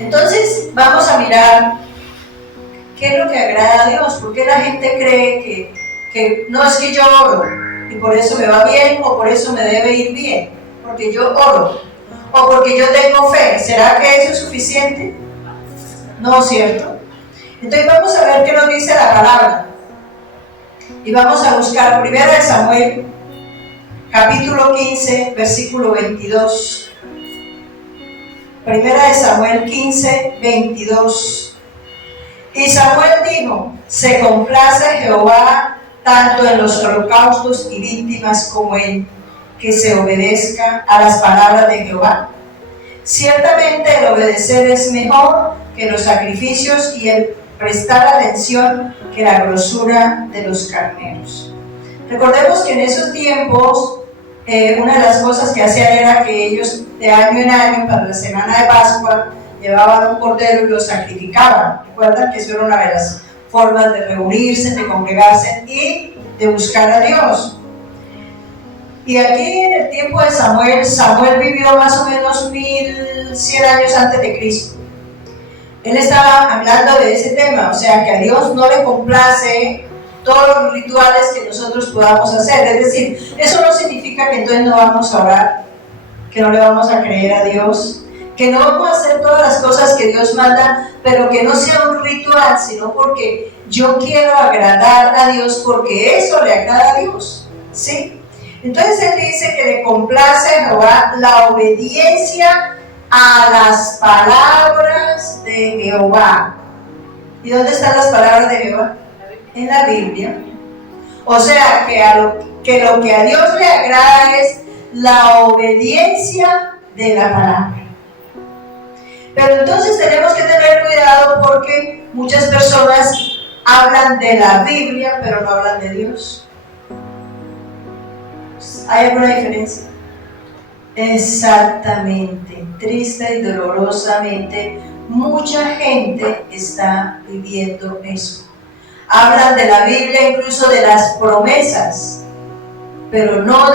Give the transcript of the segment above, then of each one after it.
Entonces vamos a mirar qué es lo que agrada a Dios. ¿Por qué la gente cree que no es que yo oro y por eso me va bien o por eso me debe ir bien? Porque yo oro o porque yo tengo fe. ¿Será que eso es suficiente? No, ¿cierto? Entonces vamos a ver qué nos dice la palabra. Y vamos a buscar 1 Samuel, capítulo 15, versículo 22. 1 Samuel 15, 22. Y Samuel dijo: se complace Jehová tanto en los holocaustos y víctimas como en que se obedezca a las palabras de Jehová. Ciertamente el obedecer es mejor que los sacrificios y el prestar atención que la grosura de los carneros. Recordemos que en esos tiempos una de las cosas que hacían era que ellos de año en año, para la semana de Pascua, llevaban un cordero y lo sacrificaban. Recuerdan que eso era una de las formas de reunirse, de congregarse y de buscar a Dios. Y aquí en el tiempo de Samuel vivió más o menos 1100 años antes de Cristo. Él estaba hablando de ese tema, o sea que a Dios no le complace todos los rituales que nosotros podamos hacer. Es decir, eso no significa que entonces no vamos a orar, que no le vamos a creer a Dios, que no vamos a hacer todas las cosas que Dios manda, pero que no sea un ritual, sino porque yo quiero agradar a Dios, porque eso le agrada a Dios, ¿sí? Entonces él dice que le complace a Jehová la obediencia a las palabras de Jehová. ¿Y dónde están las palabras de Jehová? En la Biblia. O sea que lo que a Dios le agrada es la obediencia de la palabra. Pero entonces tenemos que tener cuidado porque muchas personas hablan de la Biblia pero no hablan de Dios. ¿Hay alguna diferencia? Exactamente, triste y dolorosamente, mucha gente está viviendo eso. Hablan de la Biblia, incluso de las promesas, pero no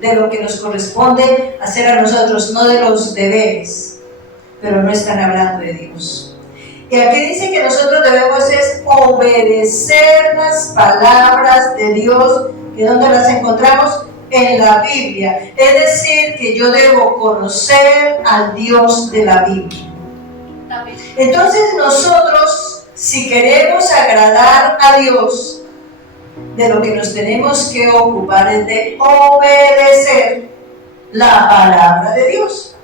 de lo que nos corresponde hacer a nosotros, no de los deberes, pero no están hablando de Dios. Y aquí dice que nosotros debemos es obedecer las palabras de Dios. ¿Y dónde las encontramos? En la Biblia. Es decir, que yo debo conocer al Dios de la Biblia. Entonces nosotros, si queremos agradar a Dios, de lo que nos tenemos que ocupar es de obedecer la palabra de Dios.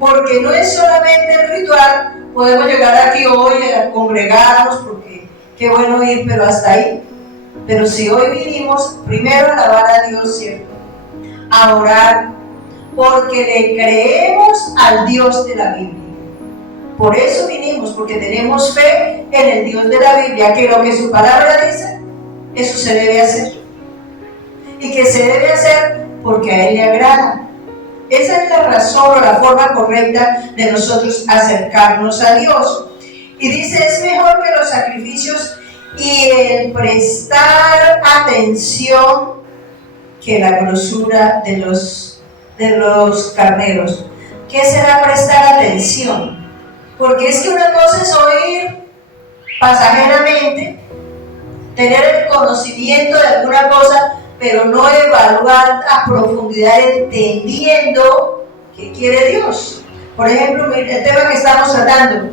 Porque no es solamente el ritual, podemos llegar aquí hoy a congregarnos, porque qué bueno ir, pero hasta ahí. Pero si hoy vinimos primero a alabar a Dios, ¿cierto? A orar, porque le creemos al Dios de la Biblia. Por eso vinimos, porque tenemos fe en el Dios de la Biblia, que lo que su palabra dice, eso se debe hacer. Y que se debe hacer porque a Él le agrada. Esa es la razón o la forma correcta de nosotros acercarnos a Dios. Y dice, es mejor que los sacrificios y el prestar atención que la grosura de los carneros. ¿Qué será prestar atención? Porque es que una cosa es oír pasajeramente, tener el conocimiento de alguna cosa, pero no evaluar a profundidad entendiendo qué quiere Dios. Por ejemplo, el tema que estamos tratando,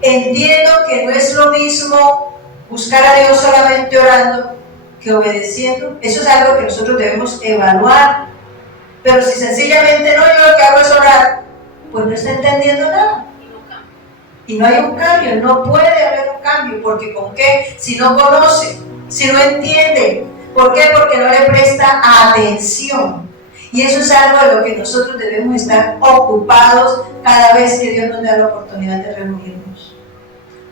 entiendo que no es lo mismo buscar a Dios solamente orando que obedeciendo. Eso es algo que nosotros debemos evaluar. Pero si sencillamente no, yo lo que hago es orar, pues no está entendiendo nada. Y no hay un cambio, no puede haber un cambio, porque ¿con qué? Si no conoce, si no entiende. ¿Por qué? Porque no le presta atención. Y eso es algo de lo que nosotros debemos estar ocupados cada vez que Dios nos da la oportunidad de reunirnos.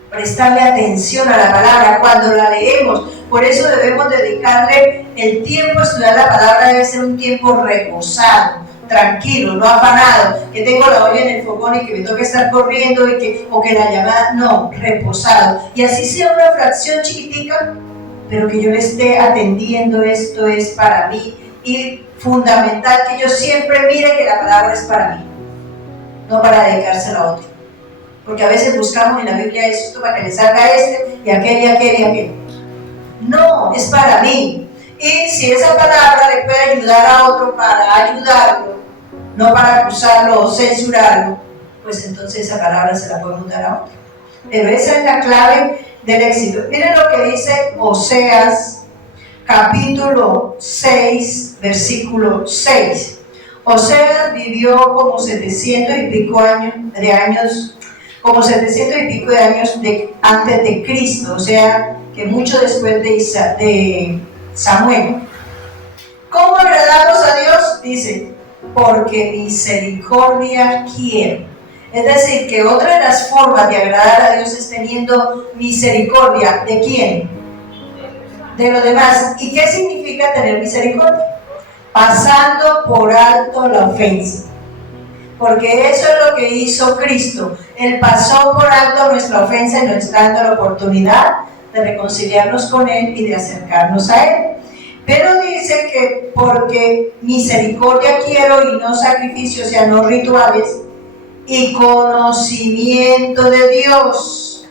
Prestarle atención a la palabra cuando la leemos. Por eso debemos dedicarle el tiempo a estudiar la palabra. Debe ser un tiempo reposado, tranquilo, no afanado, que tengo la olla en el fogón y que me toca estar corriendo o que la llamada, no, reposado. Y así sea una fracción chiquitica, pero que yo le esté atendiendo, esto es para mí. Y fundamental que yo siempre mire que la palabra es para mí, no para dedicársela a otro. porque a veces buscamos en la Biblia esto para que le salga este y aquel y aquel y aquel. No, es para mí. Y si esa palabra le puede ayudar a otro para ayudarlo, no para acusarlo o censurarlo, pues entonces esa palabra se la podemos dar a otro. Pero esa es la clave del éxito. Miren lo que dice Oseas, capítulo 6, versículo 6. Oseas vivió como 700 y pico de años antes de Cristo, o sea, que mucho después de Samuel. ¿Cómo agradamos a Dios? Dice, porque misericordia quiero. Es decir, que otra de las formas de agradar a Dios es teniendo misericordia. ¿De quién? De los demás. ¿Y qué significa tener misericordia? Pasando por alto la ofensa. Porque eso es lo que hizo Cristo. Él pasó por alto nuestra ofensa y nos está dando la oportunidad de reconciliarnos con Él y de acercarnos a Él. Pero dice que porque misericordia quiero y no sacrificios, o sea, no rituales, y conocimiento de Dios.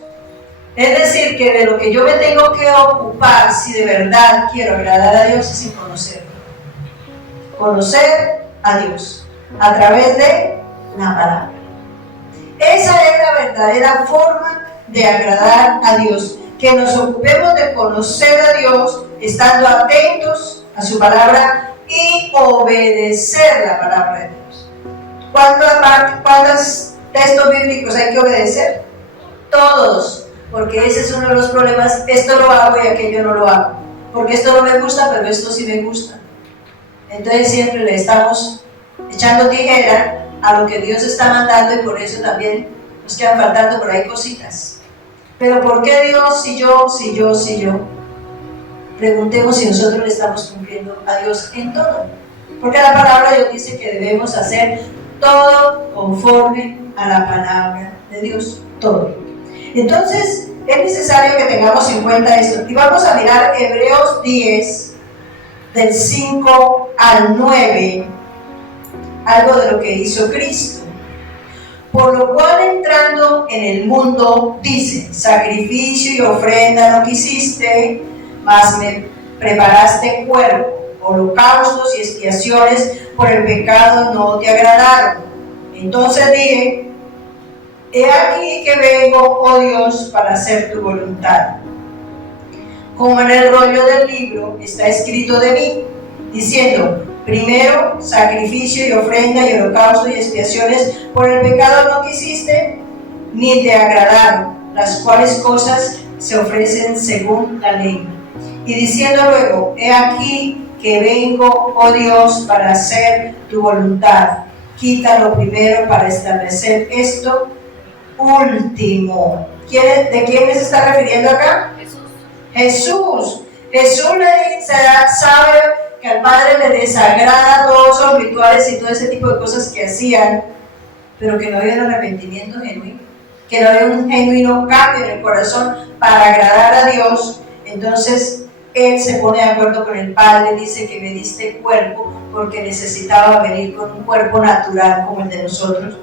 Es decir, que de lo que yo me tengo que ocupar, si de verdad quiero agradar a Dios, es en conocerlo. Conocer a Dios a través de la palabra. Esa es la verdadera forma de agradar a Dios. Que nos ocupemos de conocer a Dios, estando atentos a su palabra y obedecer la palabra de Dios. ¿Cuántos textos bíblicos hay que obedecer? Todos, porque ese es uno de los problemas. Esto lo hago y aquello no lo hago, porque esto no me gusta, pero esto sí me gusta. Entonces siempre le estamos echando tijera a lo que Dios está mandando, y por eso también nos quedan faltando por ahí cositas. Pero ¿por qué Dios si yo? Preguntemos si nosotros le estamos cumpliendo a Dios en todo. Porque la palabra de Dios dice que debemos hacer todo conforme a la palabra de Dios, todo. Entonces es necesario que tengamos en cuenta esto. Y vamos a mirar Hebreos 10, del 5 al 9, algo de lo que hizo Cristo. Por lo cual, entrando en el mundo, dice, sacrificio y ofrenda no quisiste, mas me preparaste cuerpo, holocaustos y expiaciones por el pecado no te agradaron. Entonces dije, he aquí que vengo, oh Dios, para hacer tu voluntad. Como en el rollo del libro está escrito de mí, diciendo, primero, sacrificio y ofrenda y holocausto y expiaciones por el pecado no quisiste, ni te agradaron, las cuales cosas se ofrecen según la ley. Y diciendo luego, he aquí que vengo, oh Dios, para hacer tu voluntad. Quita lo primero para establecer esto último. ¿De quién se está refiriendo acá? Jesús. Jesús le dice, sabe que al Padre le desagrada todos esos rituales y todo ese tipo de cosas que hacían, pero que no había un arrepentimiento genuino, que no había un genuino cambio en el corazón para agradar a Dios. Entonces Él se pone de acuerdo con el Padre, dice que me diste cuerpo porque necesitaba venir con un cuerpo natural como el de nosotros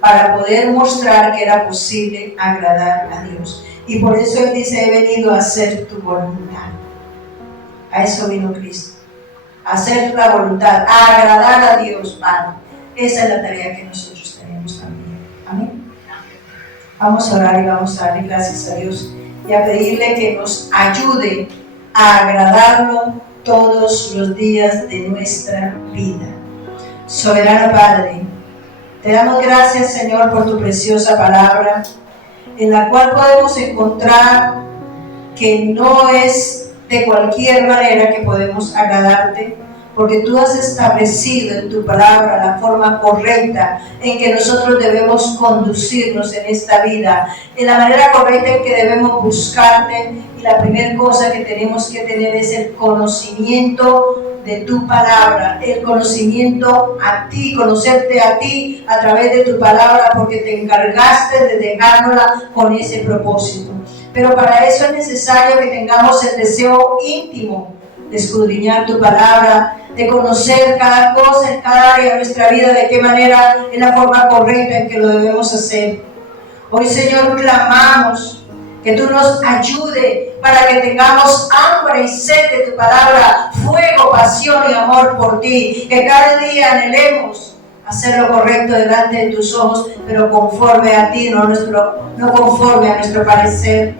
para poder mostrar que era posible agradar a Dios. Y por eso Él dice, he venido a hacer tu voluntad. A eso vino Cristo, a hacer la voluntad, a agradar a Dios Padre. Esa es la tarea que nosotros tenemos también. Amén. Vamos a orar y vamos a darle gracias a Dios y a pedirle que nos ayude a agradarlo todos los días de nuestra vida. Soberano Padre, te damos gracias, Señor, por tu preciosa palabra, en la cual podemos encontrar que no es de cualquier manera que podemos agradarte, porque tú has establecido en tu palabra la forma correcta en que nosotros debemos conducirnos en esta vida, en la manera correcta en que debemos buscarte. Y la primera cosa que tenemos que tener es el conocimiento de tu palabra, el conocimiento a ti, conocerte a ti a través de tu palabra, porque te encargaste de dejárnosla con ese propósito. Pero para eso es necesario que tengamos el deseo íntimo de escudriñar tu palabra, de conocer cada cosa en cada área de nuestra vida, de qué manera es la forma correcta en que lo debemos hacer. Hoy, Señor, clamamos que tú nos ayudes para que tengamos hambre y sed de tu palabra, fuego, pasión y amor por ti, que cada día anhelemos hacer lo correcto delante de tus ojos, pero conforme a ti, no conforme a nuestro parecer.